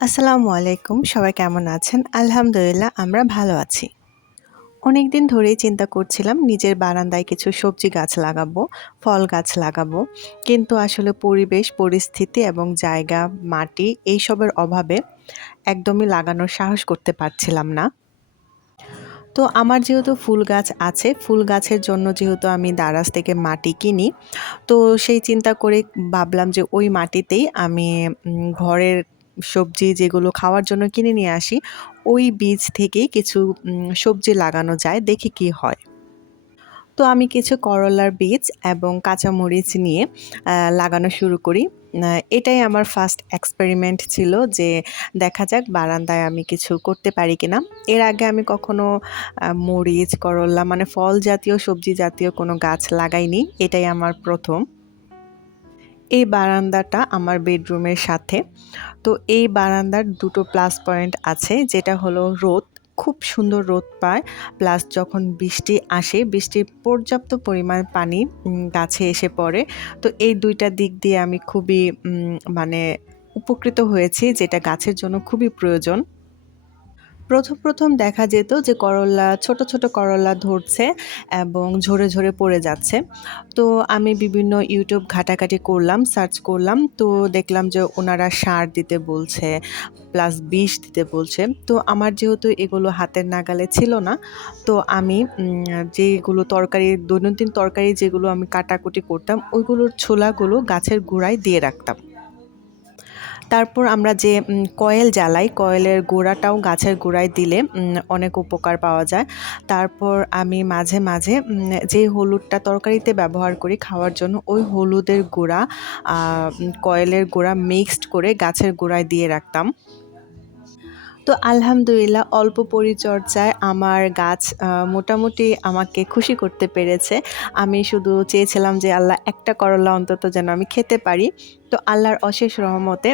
আসসালামু আলাইকুম। সবাই কেমন আছেন? আলহামদুলিল্লাহ আমরা ভালো আছি। অনেকদিন ধরেই চিন্তা করছিলাম নিজের বারান্দায় কিছু সবজি গাছ লাগাবো, ফল গাছ লাগাবো। কিন্তু আসলে পরিবেশ, পরিস্থিতি এবং জায়গা, মাটি এইসবের অভাবে একদমই লাগানোর সাহস করতে পারছিলাম না। তো আমার যেহেতু ফুল গাছ আছে, ফুল গাছের জন্য যেহেতু আমি দারাজ থেকে মাটি কিনি, তো সেই চিন্তা করে ভাবলাম যে ওই মাটিতেই আমি ঘরের সবজি যেগুলো খাওয়ার জন্য কিনে নিয়ে আসি, ওই বীজ থেকেই কিছু সবজি লাগানো যায়, দেখি কি হয়। তো আমি কিছু করলার বীজ এবং কাঁচামরিচ নিয়ে লাগানো শুরু করি। এটাই আমার ফার্স্ট এক্সপেরিমেন্ট ছিল যে দেখা যাক বারান্দায় আমি কিছু করতে পারি কিনা। এর আগে আমি কখনো মরিচ, করল্লা মানে ফল জাতীয়, সবজি জাতীয় কোনো গাছ লাগাইনি। এটাই আমার ১ম। এই বারান্দাটা আমার বেডরুমের সাথে। তো এই বারান্দার দুটো প্লাস পয়েন্ট আছে, যেটা হলো রোদ। খুব সুন্দর রোদ পায়। প্লাস যখন বৃষ্টি আসে, বৃষ্টির পর্যাপ্ত পরিমাণ পানি গাছে এসে পড়ে। তো এই ২ টা দিক দিয়ে আমি খুবই মানে উপকৃত হয়েছি, যেটা গাছের জন্য খুবই প্রয়োজন। ১ম দেখা যেত যে করল্লা ছোট, ছোট করল্লা ধরছে এবং ঝরে, ঝরে পড়ে যাচ্ছে। তো আমি বিভিন্ন YouTube ঘাটাঘাটি করলাম, সার্চ করলাম। তো দেখলাম যে ওনারা সার দিতে বলছে, প্লাস বিষ দিতে বলছে। তো আমার যেহেতু এগুলো হাতের নাগালে ছিল না, তো আমি যেগুলো তরকারি, দৈনন্দিন তরকারি যেগুলো আমি কাটাকুটি করতাম, ওইগুলোর ছোলাগুলো গাছের গোড়ায় দিয়ে রাখতাম। তারপর আমরা যে কয়েল জ্বালাই, কয়েলের গোড়াটাও গাছের গোড়ায় দিলে অনেক উপকার পাওয়া যায়। তারপর আমি মাঝে, মাঝে যে হলুদটা তরকারিতে ব্যবহার করি খাওয়ার জন্য, ওই হলুদের গুঁড়া কয়েলের গুঁড়া মিক্সড করে গাছের গোড়ায় দিয়ে রাখতাম। তো আলহামদুলিল্লাহ অল্প পরিচর্যায় আমার গাছ মোটামুটি আমাকে খুশি করতে পেরেছে। আমি শুধু চেয়েছিলাম যে আল্লাহ একটা করল্লা অন্তত যেন আমি খেতে পারি। তো আল্লাহর অশেষ রহমতে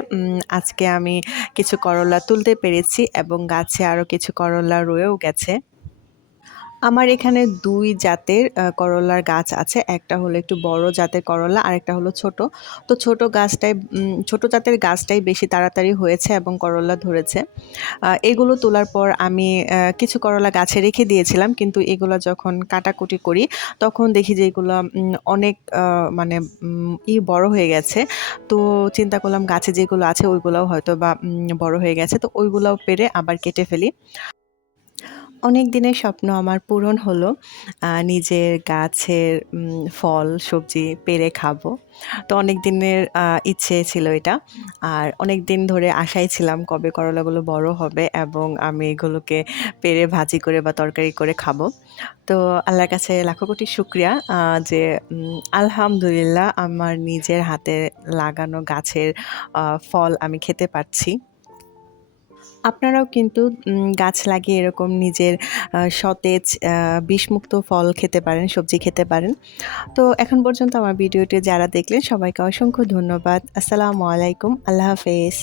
আজকে আমি কিছু করল্লা তুলতে পেরেছি এবং গাছে আরও কিছু করল্লা রয়েও গেছে। আমার এখানে ২ জাতের করল্লার গাছ আছে। একটা হলো একটু বড় জাতের করল্লা, আরেকটা হলো ছোট। তো ছোট জাতের গাছটাই বেশি তাড়াতাড়ি হয়েছে এবং করল্লা ধরেছে। এগুলো তোলার পর আমি কিছু করলা গাছে রেখে দিয়েছিলাম। কিন্তু এগুলা যখন কাটাকুটি করি, তখন দেখি যে এগুলা অনেক মানে বড় হয়ে গেছে। তো চিন্তা করলাম গাছে যেগুলো আছে ওইগুলাও হয়তোবা বড় হয়ে গেছে। তো ওইগুলাও পেড়ে আবার কেটে ফেলি। অনেক দিনের স্বপ্ন আমার পূরণ হলো। নিজের গাছের ফল, সবজি পেড়ে খাবো। তো অনেক দিনের ইচ্ছে ছিল এটা। আর অনেকদিন ধরে আশায় ছিলাম কবে করলাগুলো বড় হবে এবং আমি এগুলোকে পেড়ে ভাজি করে বা তরকারি করে খাবো। তো আল্লাহর কাছে লাখো কোটি শুকরিয়া যে আলহামদুলিল্লাহ আমার নিজের হাতে লাগানো গাছের ফল আমি খেতে পারছি। আপনারাও কিন্তু গাছ লাগিয়ে এরকম নিজের সতেজ বিষমুক্ত ফল খেতে পারেন, সবজি খেতে পারেন। তো এখন পর্যন্ত আমার ভিডিওটি যারা দেখলেন সবাইকে অসংখ্য ধন্যবাদ। আসসালামু আলাইকুম। আল্লাহ হাফেজ।